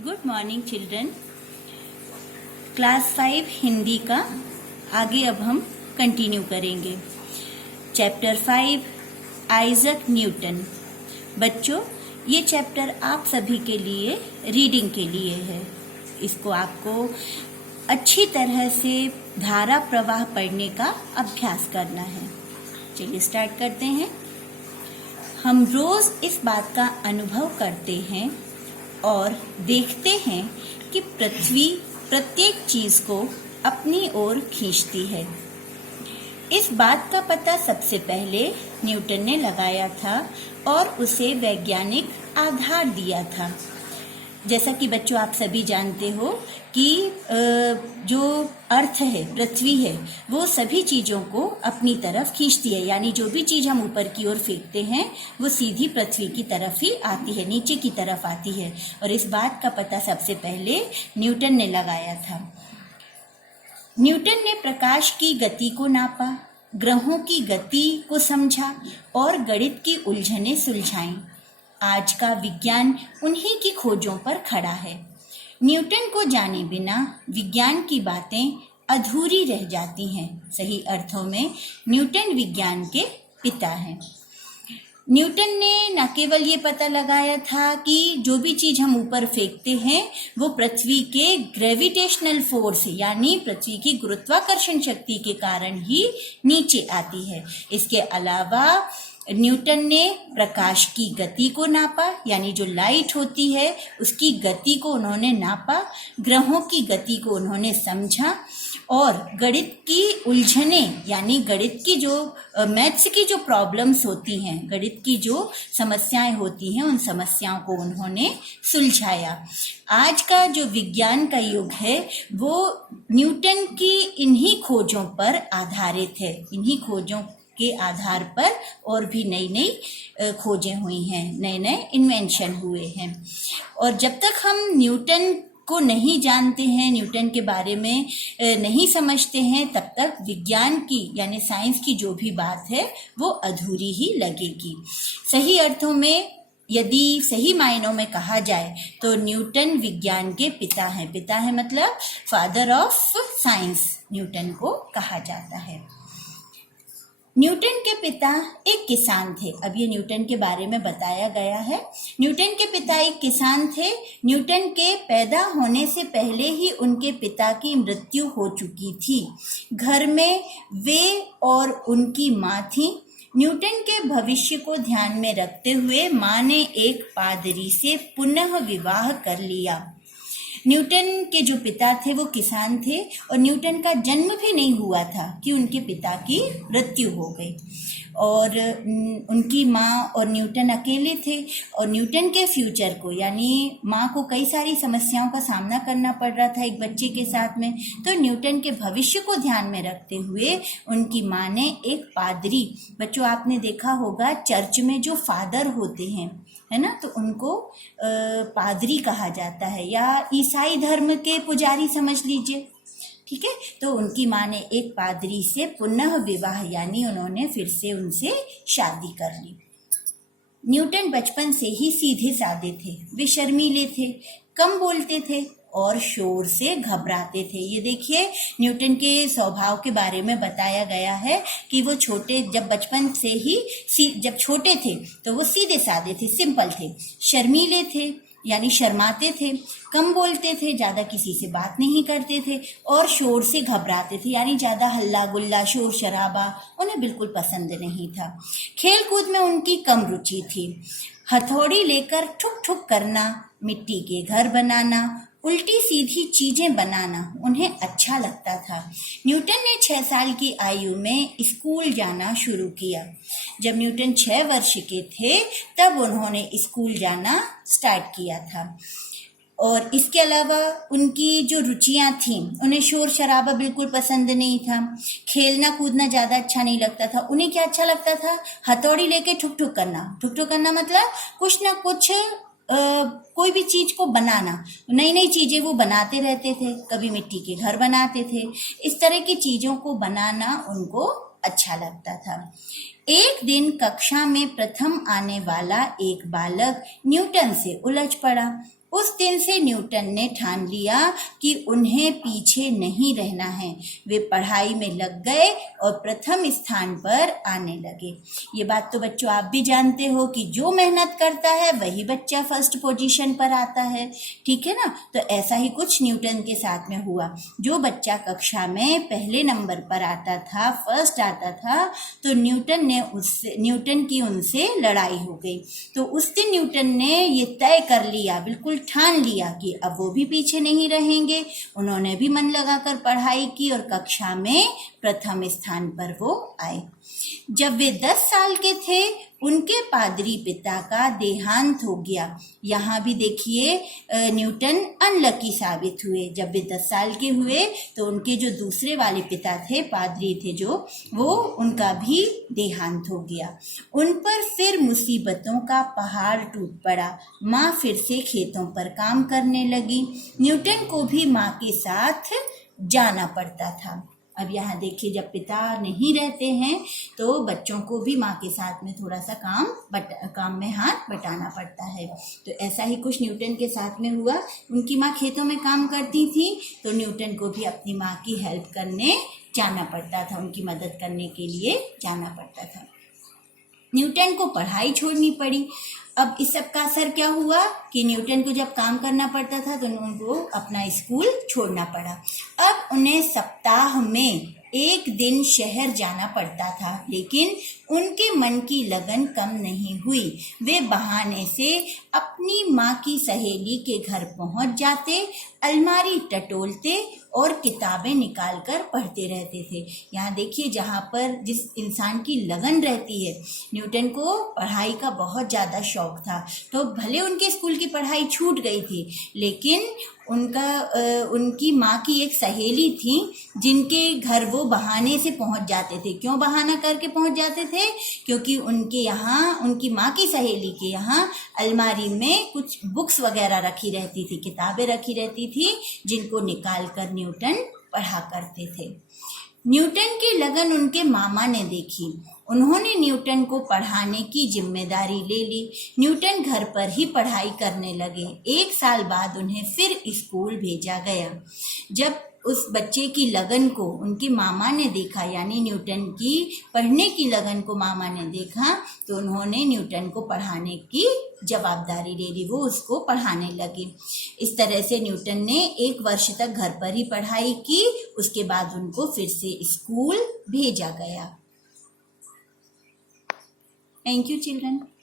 Good morning children. Class 5 Hindi का आगे अब हम कंटिन्यू करेंगे। Chapter 5 Isaac Newton. बच्चों, ये चैप्टर आप सभी के लिए रीडिंग के लिए है। इसको आपको अच्छी तरह से धारा प्रवाह पढ़ने का अभ्यास करना है। चलिए स्टार्ट करते हैं। हम रोज इस बात का अनुभव करते हैं और देखते हैं कि पृथ्वी प्रत्येक चीज को अपनी ओर खींचती है। इस बात का पता सबसे पहले न्यूटन ने लगाया था और उसे वैज्ञानिक आधार दिया था। जैसा कि बच्चों आप सभी जानते हो कि जो अर्थ है, पृथ्वी है, वो सभी चीजों को अपनी तरफ खींचती है। यानी जो भी चीज हम ऊपर की ओर फेंकते हैं वो सीधी पृथ्वी की तरफ ही आती है, नीचे की तरफ आती है। और इस बात का पता सबसे पहले न्यूटन ने लगाया था। न्यूटन ने प्रकाश की गति को नापा, ग्रहों की गति को समझा और गणित की उलझनें सुलझाईं। आज का विज्ञान उन्हीं की खोजों पर खड़ा है। न्यूटन को जाने बिना विज्ञान की बातें अधूरी रह जाती हैं। सही अर्थों में न्यूटन विज्ञान के पिता हैं। न्यूटन ने न केवल ये पता लगाया था कि जो भी चीज हम ऊपर फेंकते हैं वो पृथ्वी के ग्रेविटेशनल फोर्स यानी पृथ्वी की गुरुत्वाकर्षण शक्ति के कारण ही नीचे आती है। इसके अलावा न्यूटन ने प्रकाश की गति को नापा, यानी जो लाइट होती है उसकी गति को उन्होंने नापा, ग्रहों की गति को उन्होंने समझा और गणित की उलझनें यानी गणित की जो मैथ्स की जो प्रॉब्लम्स होती हैं, गणित की जो समस्याएं होती हैं, उन समस्याओं को उन्होंने सुलझाया। आज का जो विज्ञान का युग है वो न्यूटन की इन्हीं खोजों पर आधारित है। इन्हीं खोजों के आधार पर और भी नई नई खोजें हुई हैं, नए नए इन्वेंशन हुए हैं। और जब तक हम न्यूटन को नहीं जानते हैं, न्यूटन के बारे में नहीं समझते हैं, तब तक विज्ञान की यानी साइंस की जो भी बात है वो अधूरी ही लगेगी। सही अर्थों में यदि सही मायनों में कहा जाए तो न्यूटन विज्ञान के पिता हैं। पिता है मतलब फादर ऑफ साइंस न्यूटन को कहा जाता है। न्यूटन के पिता एक किसान थे। अब ये न्यूटन के बारे में बताया गया है। न्यूटन के पिता एक किसान थे। न्यूटन के पैदा होने से पहले ही उनके पिता की मृत्यु हो चुकी थी। घर में वे और उनकी माँ थी। न्यूटन के भविष्य को ध्यान में रखते हुए माँ ने एक पादरी से पुनः विवाह कर लिया। न्यूटन के जो पिता थे वो किसान थे और न्यूटन का जन्म भी नहीं हुआ था कि उनके पिता की मृत्यु हो गई। और उनकी माँ और न्यूटन अकेले थे और न्यूटन के फ्यूचर को यानी माँ को कई सारी समस्याओं का सामना करना पड़ रहा था एक बच्चे के साथ में। तो न्यूटन के भविष्य को ध्यान में रखते हुए उनकी माँ ने एक पादरी, बच्चों आपने देखा होगा चर्च में जो फादर होते हैं, है ना, तो उनको पादरी कहा जाता है, या ईसाई धर्म के पुजारी समझ लीजिए, ठीक है। तो उनकी माँ ने एक पादरी से पुनः विवाह यानी उन्होंने फिर से उनसे शादी कर ली। न्यूटन बचपन से ही सीधे साधे थे। वे शर्मीले थे, कम बोलते थे और शोर से घबराते थे। ये देखिए न्यूटन के स्वभाव के बारे में बताया गया है कि वो जब बचपन से ही जब छोटे थे तो वो सीधे साधे थे, सिंपल थे, शर्मीले थे यानी शर्माते थे, कम बोलते थे, ज्यादा किसी से बात नहीं करते थे और शोर से घबराते थे यानी ज्यादा हल्ला गुल्ला शोर शराबा उन्हें बिल्कुल पसंद नहीं था। खेल कूद में उनकी कम रुचि थी। हथौड़ी लेकर ठुक ठुक करना, मिट्टी के घर बनाना, उल्टी सीधी चीजें बनाना उन्हें अच्छा लगता था। न्यूटन ने 6 साल की आयु में स्कूल जाना शुरू किया। जब न्यूटन 6 वर्ष के थे तब उन्होंने स्कूल जाना स्टार्ट किया था। और इसके अलावा उनकी जो रुचियां थीं, उन्हें शोर शराबा बिल्कुल पसंद नहीं था, खेलना कूदना ज्यादा अच्छा नहीं लगता था। उन्हें क्या अच्छा लगता था? हथौड़ी लेके ठुक ठुक करना। ठुक ठुक करना मतलब कुछ ना कुछ कोई भी चीज को बनाना, नई नई चीजें वो बनाते रहते थे। कभी मिट्टी के घर बनाते थे। इस तरह की चीजों को बनाना उनको अच्छा लगता था। एक दिन कक्षा में प्रथम आने वाला एक बालक न्यूटन से उलझ पड़ा। उस दिन से न्यूटन ने ठान लिया कि उन्हें पीछे नहीं रहना है। वे पढ़ाई में लग गए और प्रथम स्थान पर आने लगे। ये बात तो बच्चों आप भी जानते हो कि जो मेहनत करता है वही बच्चा फर्स्ट पोजीशन पर आता है, ठीक है ना। तो ऐसा ही कुछ न्यूटन के साथ में हुआ। जो बच्चा कक्षा में पहले नंबर पर आता था, फर्स्ट आता था, तो न्यूटन की उनसे लड़ाई हो गई। तो उस दिन न्यूटन ने ये तय कर लिया, बिल्कुल ठान लिया कि अब वो भी पीछे नहीं रहेंगे। उन्होंने भी मन लगाकर पढ़ाई की और कक्षा में प्रथम स्थान पर वो आए। जब वे 10 साल के थे, उनके पादरी पिता का देहांत हो गया। यहाँ भी देखिए न्यूटन अनलकी साबित हुए। जब वे 10 साल के हुए तो उनके जो दूसरे वाले पिता थे, पादरी थे जो, वो उनका भी देहांत हो गया। उन पर फिर मुसीबतों का पहाड़ टूट पड़ा। माँ फिर से खेतों पर काम करने लगी। न्यूटन को भी माँ के साथ जाना पड़ता था। अब यहाँ देखिए, जब पिता नहीं रहते हैं तो बच्चों को भी माँ के साथ में थोड़ा सा काम में हाथ बटाना पड़ता है। तो ऐसा ही कुछ न्यूटन के साथ में हुआ। उनकी माँ खेतों में काम करती थी, तो न्यूटन को भी अपनी माँ की हेल्प करने जाना पड़ता था, उनकी मदद करने के लिए जाना पड़ता था। न्यूटन को पढ़ाई छोड़नी पड़ी। अब इस सब का असर क्या हुआ कि न्यूटन को जब काम करना पड़ता था तो उनको अपना स्कूल छोड़ना पड़ा। अब उन्हें सप्ताह में एक दिन शहर जाना पड़ता था, लेकिन उनके मन की लगन कम नहीं हुई। वे बहाने से अपनी माँ की सहेली के घर पहुंच जाते, अलमारी टटोलते और किताबें निकालकर पढ़ते रहते थे। यहाँ देखिए, जहाँ पर जिस इंसान की लगन रहती है, न्यूटन को पढ़ाई का बहुत ज़्यादा शौक था। तो भले उनके स्कूल की पढ़ाई छूट गई थी, लेकिन उनकी माँ की एक सहेली थी जिनके घर वो बहाने से पहुंच जाते थे। क्यों बहाना करके पहुंच जाते थे? क्योंकि उनके यहाँ, उनकी माँ की सहेली के यहाँ अलमारी में कुछ बुक्स वगैरह रखी रहती थी, किताबें रखी रहती थी, जिनको निकाल कर न्यूटन पढ़ा करते थे। न्यूटन की लगन उनके मामा ने देखी। उन्होंने न्यूटन को पढ़ाने की जिम्मेदारी ले ली। न्यूटन घर पर ही पढ़ाई करने लगे। 1 साल बाद उन्हें फिर स्कूल भेजा गया। जब उस बच्चे की लगन को उनके मामा ने देखा, यानी न्यूटन की पढ़ने की लगन को मामा ने देखा, तो उन्होंने न्यूटन को पढ़ाने की जवाबदारी ले ली। वो उसको पढ़ाने लगे। इस तरह से न्यूटन ने 1 वर्ष तक घर पर ही पढ़ाई की। उसके बाद उनको फिर से स्कूल भेजा गया। Thank you children.